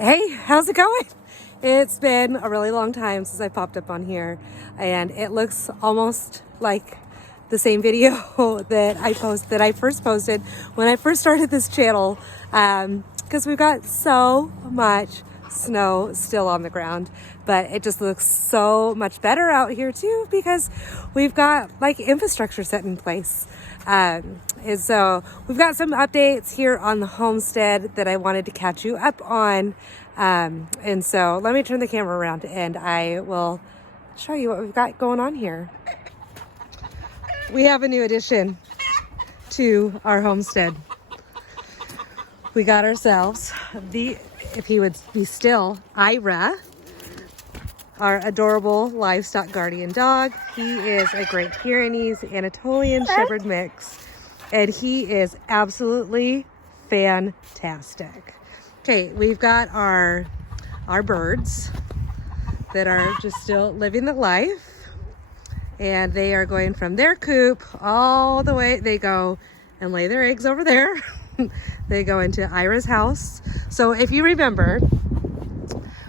Hey, how's it going? It's been a really long time since I popped up on here, and it looks almost like the same video that I first posted when I first started this channel, because we've got so much snow still on the ground, but it just looks so much better out here too because we've got like infrastructure set in place. And so we've got some updates here on the homestead that I wanted to catch you up on. And so let me turn the camera around and I will show you what we've got going on here. We have a new addition to our homestead. We got ourselves if he would be still, Ira, our adorable livestock guardian dog. He is a Great Pyrenees Anatolian Shepherd mix, and he is absolutely fantastic. Okay, we've got our birds that are just still living the life, and they are going from their coop all the way. They go and lay their eggs over there. They go into Ira's house. So if you remember,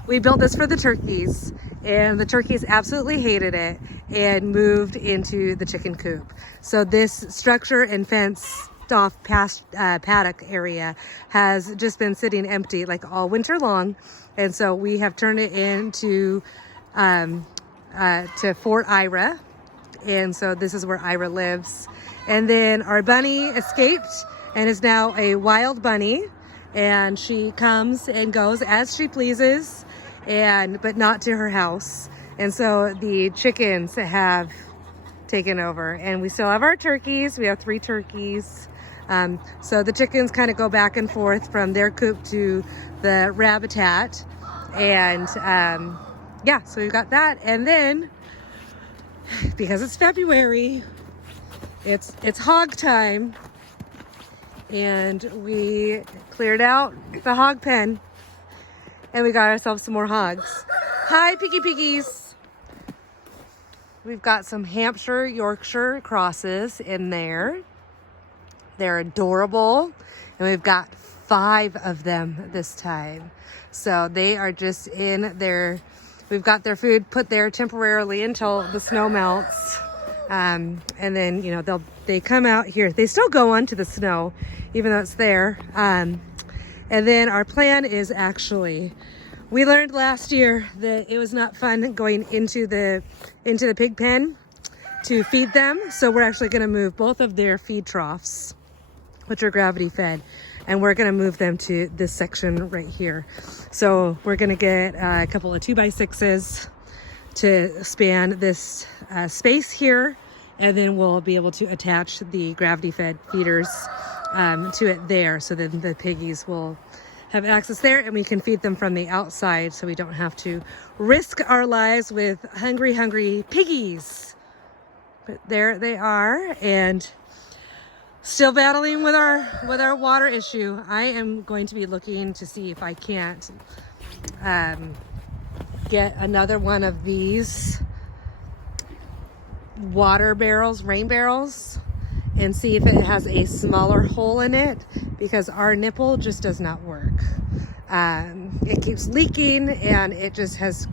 we built this for the turkeys, and the turkeys absolutely hated it and moved into the chicken coop. So this structure and fenced off past paddock area has just been sitting empty like all winter long, and so we have turned it into to Fort Ira, and so this is where Ira lives. And then our bunny escaped and is now a wild bunny, and she comes and goes as she pleases, but not to her house. And so the chickens have taken over, and we still have our turkeys. We have 3 turkeys. So the chickens kind of go back and forth from their coop to the habitat. And yeah, so we've got that. And then because it's February, it's hog time, and we cleared out the hog pen and we got ourselves some more hogs. Hi, piggies. We've got some Hampshire Yorkshire crosses in there. They're adorable, and we've got 5 of them this time. So they are just in there. We've got their food put there temporarily until the snow melts. And then, you know, they come out here. They still go onto the snow, even though it's there. And then our plan is actually, we learned last year that it was not fun going into the pig pen to feed them. So we're actually going to move both of their feed troughs, which are gravity fed, and we're going to move them to this section right here. So we're going to get a couple of 2x6s to span this space here, and then we'll be able to attach the gravity fed feeders to it there, so then the piggies will have access there, and we can feed them from the outside, so we don't have to risk our lives with hungry piggies. But there they are, and still battling with our water issue. I am going to be looking to see if I can't get another one of these water barrels, rain barrels, and see if it has a smaller hole in it, because our nipple just does not work. It keeps leaking, and it just has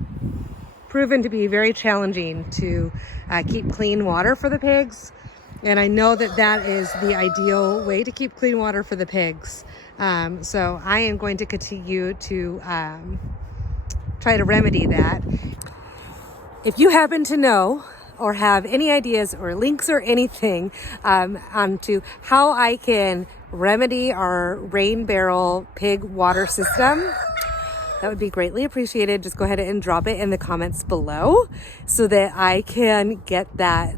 proven to be very challenging to keep clean water for the pigs. And I know that is the ideal way to keep clean water for the pigs. So I am going to continue to try to remedy that. If you happen to know or have any ideas or links or anything onto how I can remedy our rain barrel pig water system, that would be greatly appreciated. Just go ahead and drop it in the comments below so that I can get that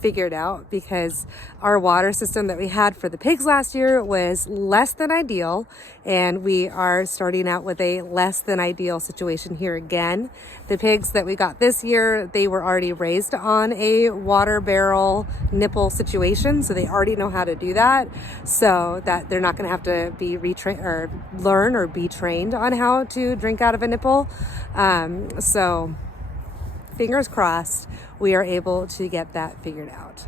figured out, because our water system that we had for the pigs last year was less than ideal, and we are starting out with a less than ideal situation here again. The pigs that we got this year, they were already raised on a water barrel nipple situation, so they already know how to do that, so that they're not going to have to be retrained or learn or be trained on how to drink out of a nipple. So fingers crossed we are able to get that figured out.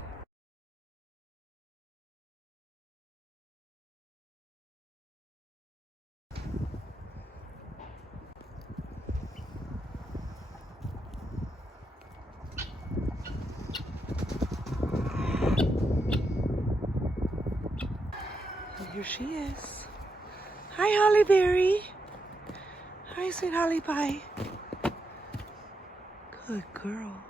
Here she is. Hi, Holly Berry. Hi, sweet Holly Pie. Good girl.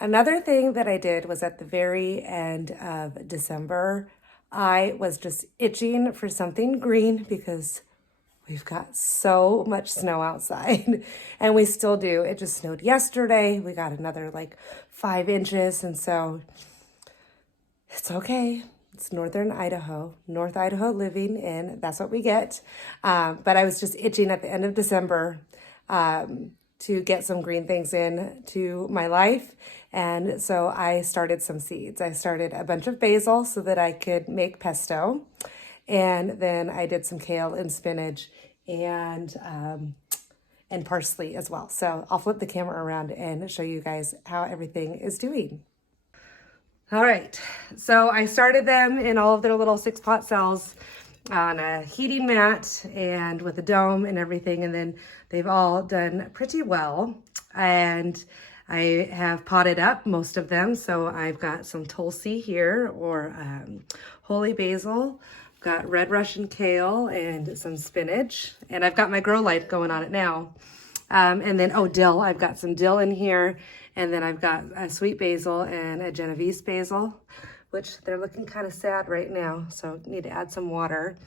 Another thing that I did was at the very end of December, I was just itching for something green because we've got so much snow outside and we still do. It just snowed yesterday. We got another like 5 inches. And so it's okay. It's Northern Idaho, North Idaho living, and that's what we get. But I was just itching at the end of December to get some green things in to my life. And so I started some seeds. I started a bunch of basil so that I could make pesto. And then I did some kale and spinach and parsley as well. So I'll flip the camera around and show you guys how everything is doing. All right, so I started them in all of their little 6-pot cells on a heating mat and with a dome and everything, and then they've all done pretty well. And I have potted up most of them, so I've got some Tulsi here, or holy basil, got red Russian kale and some spinach, and I've got my grow light going on it now. And then, oh, dill, I've got some dill in here, and then I've got a sweet basil and a Genovese basil, which they're looking kind of sad right now, so need to add some water.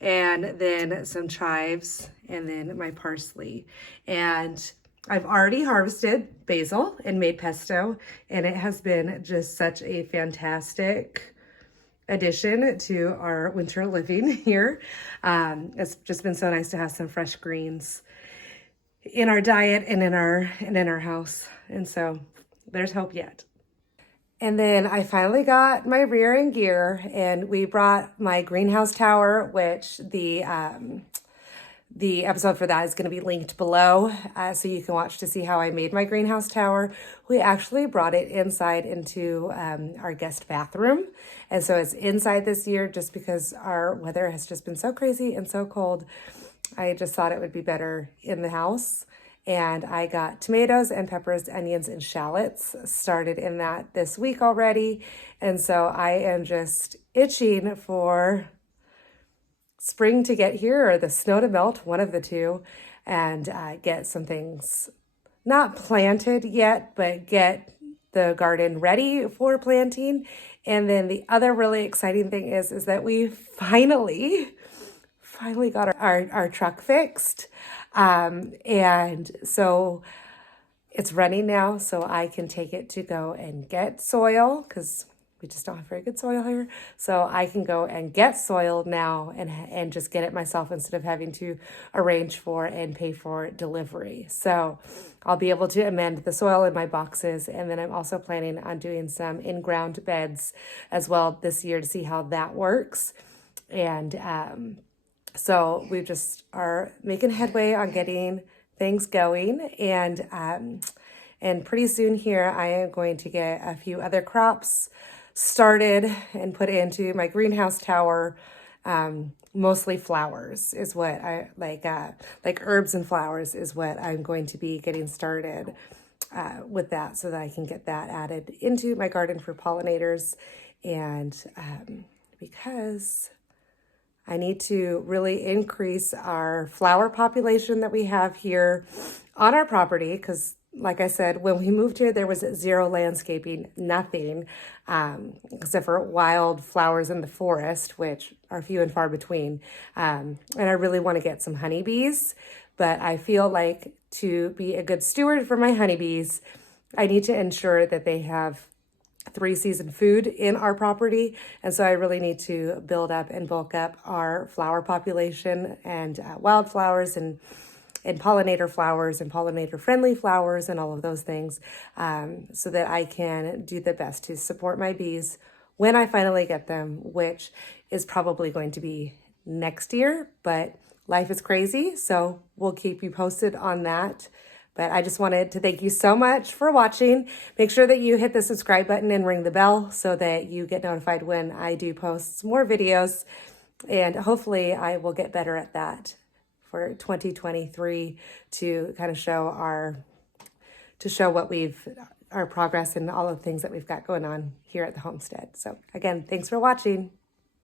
And then some chives, and then my parsley. And I've already harvested basil and made pesto, and it has been just such a fantastic addition to our winter living here. It's just been so nice to have some fresh greens in our diet and in our house. And so there's hope yet. And then I finally got my rear end gear, and we brought my greenhouse tower, which the episode for that is going to be linked below, so you can watch to see how I made my greenhouse tower. We actually brought it inside into our guest bathroom. And so it's inside this year just because our weather has just been so crazy and so cold. I just thought it would be better in the house. And I got tomatoes and peppers, onions, and shallots started in that this week already. And so I am just itching for spring to get here, or the snow to melt, one of the two, and get some things not planted yet, but get the garden ready for planting. And then the other really exciting thing is that we finally got our truck fixed. And so it's running now, so I can take it to go and get soil, because we just don't have very good soil here. So I can go and get soil now and just get it myself instead of having to arrange for and pay for delivery. So I'll be able to amend the soil in my boxes. And then I'm also planning on doing some in-ground beds as well this year to see how that works. And so we just are making headway on getting things going. And pretty soon here, I am going to get a few other crops started and put into my greenhouse tower. Mostly flowers is what I like herbs and flowers is what I'm going to be getting started with that, so that I can get that added into my garden for pollinators. And because I need to really increase our flower population that we have here on our property, because like I said, when we moved here, there was zero landscaping, nothing, except for wild flowers in the forest, which are few and far between. And I really want to get some honeybees, but I feel like to be a good steward for my honeybees, I need to ensure that they have 3-season food in our property. And so I really need to build up and bulk up our flower population and wildflowers and pollinator flowers and pollinator friendly flowers and all of those things, so that I can do the best to support my bees when I finally get them, which is probably going to be next year, but life is crazy. So we'll keep you posted on that. But I just wanted to thank you so much for watching. Make sure that you hit the subscribe button and ring the bell so that you get notified when I do post more videos. And hopefully I will get better at that for 2023 to kind of show what we've our progress and all the things that we've got going on here at the homestead. So again, thanks for watching.